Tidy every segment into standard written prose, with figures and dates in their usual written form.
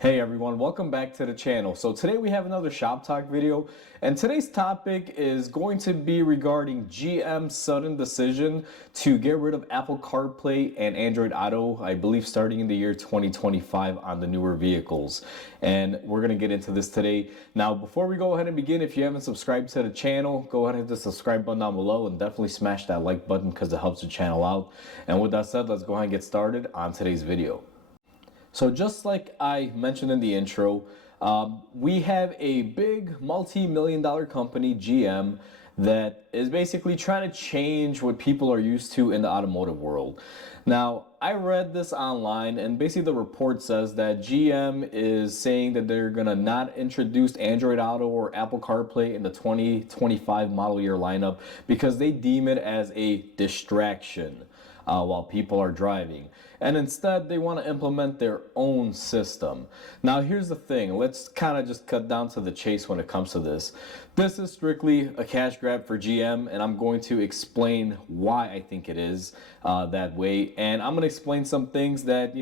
Hey everyone, welcome back to the channel. So today we have another shop talk video, and today's topic is going to be regarding GM's sudden decision to get rid of Apple CarPlay and Android Auto, I believe starting in the year 2025 on the newer vehicles. And we're going to get into this today. Now, before we go ahead and begin, if you haven't subscribed to the channel, go ahead and hit the subscribe button down below and definitely smash that like button because it helps the channel out. And with that said, let's go ahead and get started on today's video. So just like I mentioned in the intro, we have a big multi-million dollar company, GM, that is basically trying to change what people are used to in the automotive world. Now, I read this online, and basically the report says that GM is saying that they're going to not introduce Android Auto or Apple CarPlay in the 2025 model year lineup because they deem it as a distraction while people are driving. And instead, they want to implement their own system. Now, here's the thing. Let's kind of just cut down to the chase when it comes to this. This is strictly a cash grab for GM, and I'm going to explain why I think it is that way. And I'm going to explain some things that,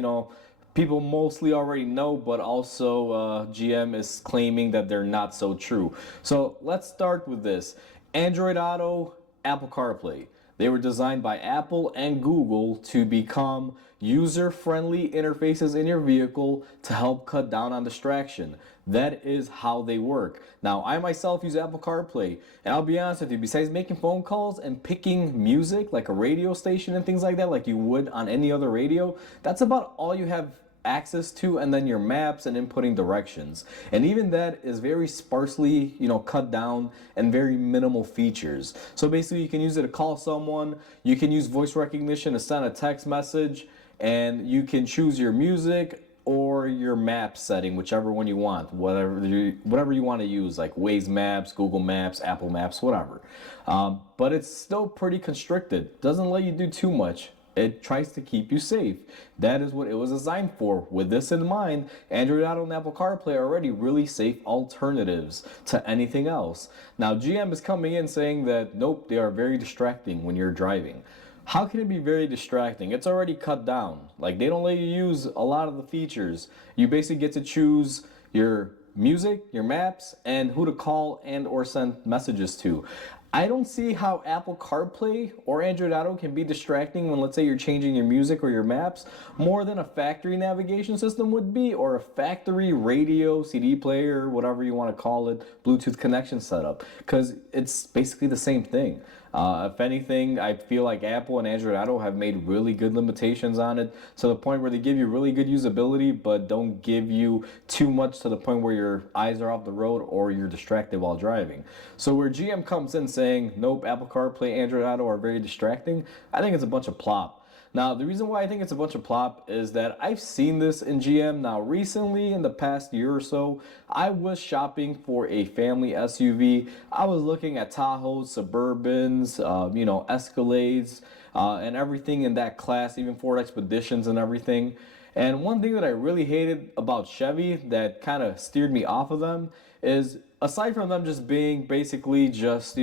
people mostly already know, but also GM is claiming that they're not so true. So let's start with this. Android Auto, Apple CarPlay. They were designed by Apple and Google to become user-friendly interfaces in your vehicle to help cut down on distraction. That is how they work. Now, I myself use Apple CarPlay, and I'll be honest with you, besides making phone calls and picking music like a radio station and things like that, like you would on any other radio, that's about all you have access to, and then your maps and inputting directions. And even that is very sparsely, cut down and very minimal features. So basically you can use it to call someone, you can use voice recognition to send a text message, and you can choose your music or your map setting, whichever one you want, whatever you want to use, like Waze Maps, Google Maps, Apple Maps, whatever. But it's still pretty constricted. Doesn't let you do too much. It tries to keep you safe. That is what it was designed for. With this in mind, Android Auto and Apple CarPlay are already really safe alternatives to anything else. Now, GM is coming in saying that, nope, they are very distracting when you're driving. How can it be very distracting? It's already cut down. Like, they don't let you use a lot of the features. You basically get to choose your music, your maps, and who to call and or send messages to. I don't see how Apple CarPlay or Android Auto can be distracting when, let's say, you're changing your music or your maps more than a factory navigation system would be, or a factory radio, CD player, whatever you want to call it, Bluetooth connection setup, because it's basically the same thing. If anything, I feel like Apple and Android Auto have made really good limitations on it to the point where they give you really good usability, but don't give you too much to the point where your eyes are off the road or you're distracted while driving. So where GM comes in saying, nope, Apple CarPlay, Android Auto are very distracting, I think it's a bunch of plop. Now, the reason why I think it's a bunch of plop is that I've seen this in GM. Now, recently, in the past year or so, I was shopping for a family SUV. I was looking at Tahoes, Suburbans, Escalades, and everything in that class, even Ford Expeditions and everything. And one thing that I really hated about Chevy that kind of steered me off of them is, aside from them just being basically just,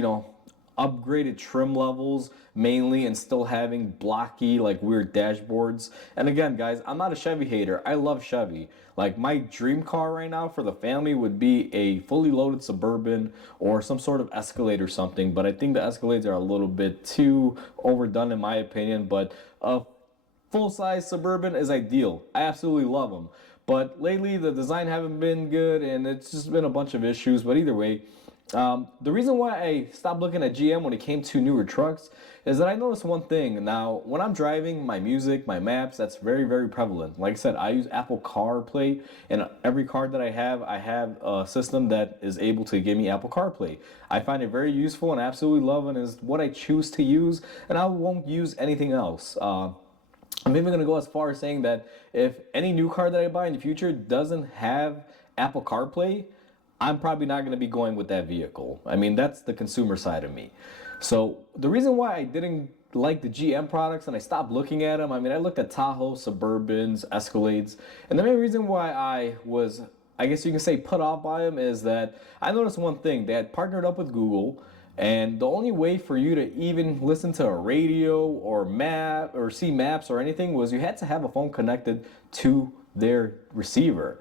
upgraded trim levels mainly and still having blocky, like, weird dashboards. And again, guys, I'm not a Chevy hater. I love Chevy. Like, my dream car right now for the family would be a fully loaded Suburban or some sort of Escalade or something, but I think the Escalades are a little bit too overdone in my opinion. But a full-size Suburban is ideal. I absolutely love them. But lately the design haven't been good, and it's just been a bunch of issues. But either way, the reason why I stopped looking at GM when it came to newer trucks is that I noticed one thing. Now, when I'm driving, my music, my maps, that's very, very prevalent. Like I said, I use Apple CarPlay, and every car that I have a system that is able to give me Apple CarPlay. I find it very useful and absolutely love it, and is what I choose to use, and I won't use anything else. I'm even going to go as far as saying that if any new car that I buy in the future doesn't have Apple CarPlay, I'm probably not going to be going with that vehicle. I mean, that's the consumer side of me. So the reason why I didn't like the GM products and I stopped looking at them, I mean, I looked at Tahoe, Suburbans, Escalades, and the main reason why I was, I guess you can say, put off by them is that I noticed one thing. They had partnered up with Google, and the only way for you to even listen to a radio or map or see maps or anything was you had to have a phone connected to their receiver.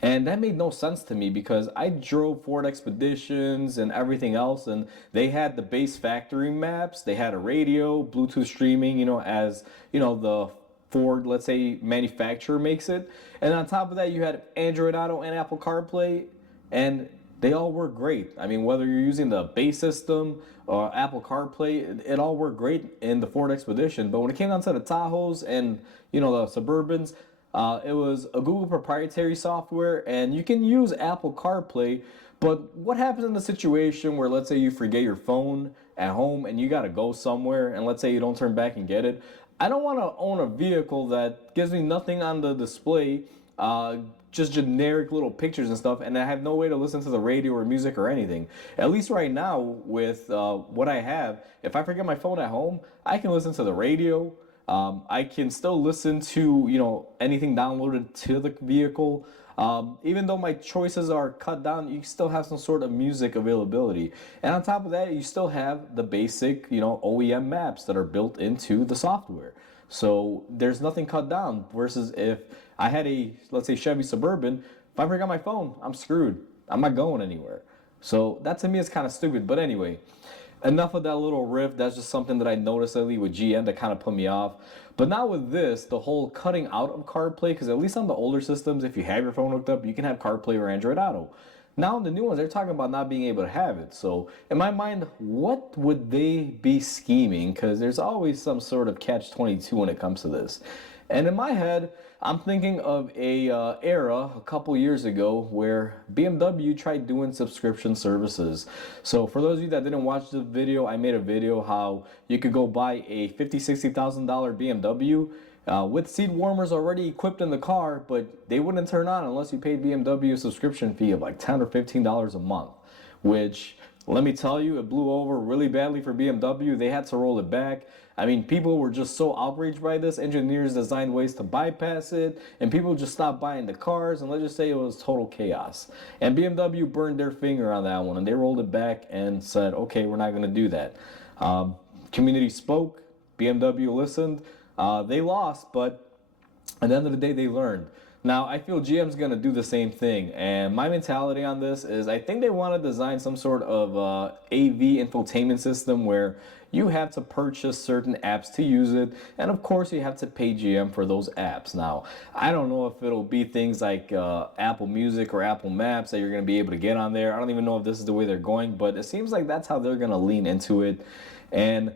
And that made no sense to me because I drove Ford Expeditions and everything else, and they had the base factory maps, they had a radio, Bluetooth streaming, as the Ford, let's say, manufacturer makes it. And on top of that, you had Android Auto and Apple CarPlay, and they all work great. I mean, whether you're using the base system or Apple CarPlay, it all worked great in the Ford Expedition. But when it came down to the Tahoes and the Suburbans, it was a Google proprietary software, and you can use Apple CarPlay. But what happens in the situation where, let's say, you forget your phone at home and you gotta go somewhere, and let's say you don't turn back and get it? I don't want to own a vehicle that gives me nothing on the display, just generic little pictures and stuff, and I have no way to listen to the radio or music or anything. At least right now, with what I have, if I forget my phone at home, I can listen to the radio. I can still listen to anything downloaded to the vehicle. Even though my choices are cut down, you still have some sort of music availability. And on top of that, you still have the basic OEM maps that are built into the software. So there's nothing cut down. Versus if I had a, let's say, Chevy Suburban, if I forgot my phone, I'm screwed. I'm not going anywhere. So that to me is kind of stupid. But anyway, enough of that little riff. That's just something that I noticed lately with GM that kind of put me off. But now with this, the whole cutting out of CarPlay, because at least on the older systems, if you have your phone hooked up, you can have CarPlay or Android Auto. Now in the new ones, they're talking about not being able to have it. So in my mind, what would they be scheming? Because there's always some sort of catch-22 when it comes to this. And in my head, I'm thinking of a era a couple years ago where BMW tried doing subscription services. So for those of you that didn't watch the video, I made a video how you could go buy a $50,000-$60,000 BMW with seat warmers already equipped in the car, but they wouldn't turn on unless you paid BMW a subscription fee of like $10 or $15 a month, which, let me tell you, it blew over really badly for BMW. They had to roll it back. I mean, people were just so outraged by this. Engineers designed ways to bypass it, and people just stopped buying the cars, and let's just say it was total chaos. And BMW burned their finger on that one, and they rolled it back and said, okay, we're not going to do that. Community spoke, BMW listened, they lost, but at the end of the day, they learned. Now, I feel GM's going to do the same thing, and my mentality on this is I think they want to design some sort of AV infotainment system where you have to purchase certain apps to use it, and of course you have to pay GM for those apps. Now, I don't know if it'll be things like Apple Music or Apple Maps that you're going to be able to get on there. I don't even know if this is the way they're going, but it seems like that's how they're going to lean into it. And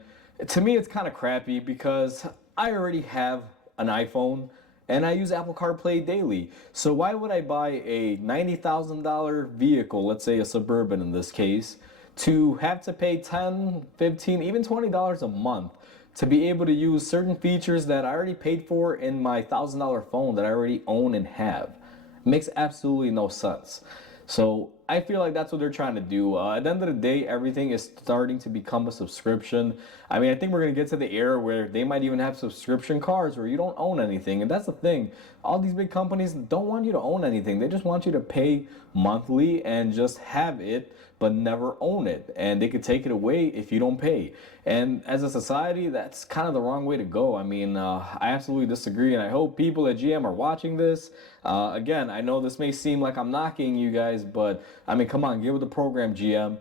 to me, it's kind of crappy because I already have an iPhone and I use Apple CarPlay daily. So why would I buy a $90,000 vehicle, let's say a Suburban in this case, to have to pay $10, $15, even $20 a month to be able to use certain features that I already paid for in my $1,000 phone that I already own and have? It makes absolutely no sense. So I feel like that's what they're trying to do. At the end of the day, everything is starting to become a subscription. I mean, I think we're going to get to the era where they might even have subscription cars where you don't own anything. And that's the thing. All these big companies don't want you to own anything. They just want you to pay monthly and just have it, but never own it. And they could take it away if you don't pay. And as a society, that's kind of the wrong way to go. I mean, I absolutely disagree. And I hope people at GM are watching this. Again, I know this may seem like I'm knocking you guys, but I mean, come on, get with the program, GM.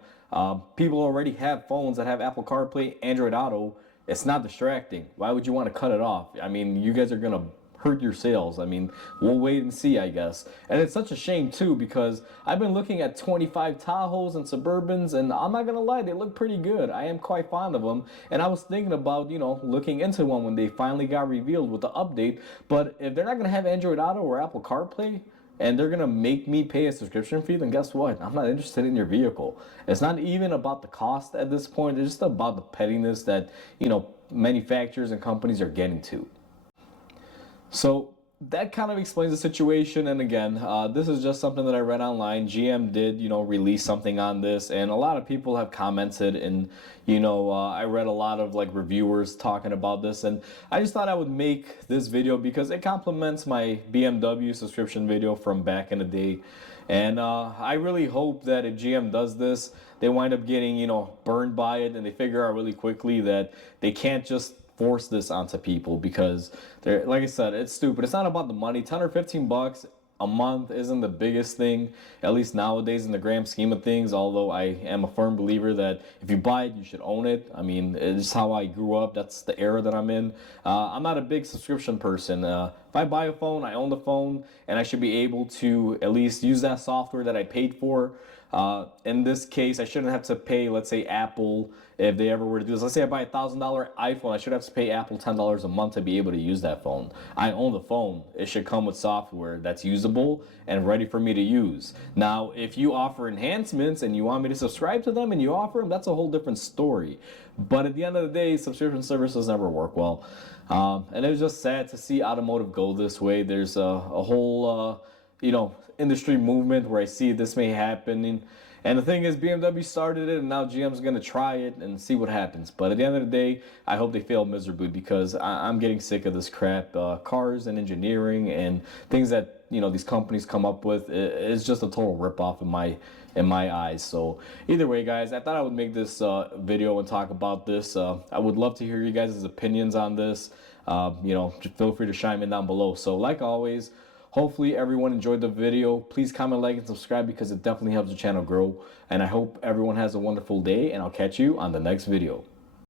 People already have phones that have Apple CarPlay, Android Auto. It's not distracting. Why would you want to cut it off? I mean, you guys are going to hurt your sales. I mean, we'll wait and see, I guess. And it's such a shame, too, because I've been looking at 25 Tahoes and Suburbans, and I'm not going to lie, they look pretty good. I am quite fond of them. And I was thinking about, looking into one when they finally got revealed with the update. But if they're not going to have Android Auto or Apple CarPlay, and they're gonna make me pay a subscription fee, then guess what? I'm not interested in your vehicle. It's not even about the cost at this point. It's just about the pettiness that, manufacturers and companies are getting to. So that kind of explains the situation. And again, this is just something that I read online. GM did, release something on this, and a lot of people have commented, and I read a lot of reviewers talking about this, and I just thought I would make this video because it complements my BMW subscription video from back in the day. And I really hope that if GM does this, they wind up getting, burned by it, and they figure out really quickly that they can't just force this onto people because they're, like I said, it's stupid. It's not about the money. 10 or 15 bucks a month isn't the biggest thing, at least nowadays in the grand scheme of things, although I am a firm believer that if you buy it, you should own it. I mean, it's how I grew up. That's the era that I'm in. I'm not a big subscription person. If I buy a phone, I own the phone, and I should be able to at least use that software that I paid for. In this case, I shouldn't have to pay, let's say, Apple, if they ever were to do this. Let's say I buy a $1,000 iPhone, I should have to pay Apple $10 a month to be able to use that phone. I own the phone. It should come with software that's usable and ready for me to use. Now, if you offer enhancements and you want me to subscribe to them and you offer them, that's a whole different story. But at the end of the day, subscription services never work well. And it was just sad to see automotive go this way. There's a whole industry movement where I see this may happen. And the thing is, BMW started it, and now GM's going to try it and see what happens. But at the end of the day, I hope they fail miserably, because I'm getting sick of this crap. Cars and engineering and things that these companies come up with, it's just a total ripoff in my eyes. So either way, guys, I thought I would make this video and talk about this. I would love to hear you guys' opinions on this. Just feel free to chime in down below. So like always, hopefully everyone enjoyed the video. Please comment, like, and subscribe, because it definitely helps the channel grow. And I hope everyone has a wonderful day, and I'll catch you on the next video.